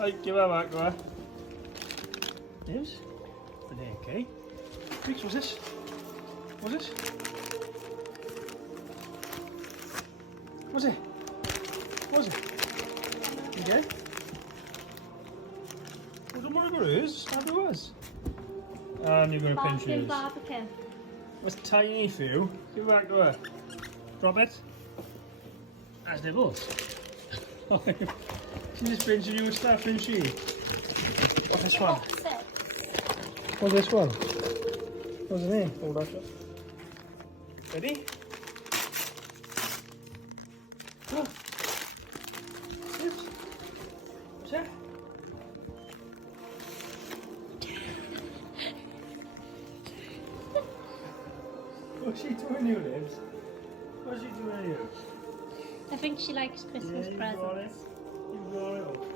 Right, give her back, go on. Yes. Okay. Weeks, what's this? What's this? What's it? What's it? You get? Well, don't worry about it. It's not it was. And you're going to pinch yours. Barbecue. That's tiny for you. Give it back to her. Drop it. That's Nibbles. She's just pinching you stuff, isn't she? What's this one? What's this one? What's the name? Hold on. Ready? Oh. Sit. What's that? What's she doing you, Liz? What's she doing you? I think she likes Christmas You got it. presents. You got it.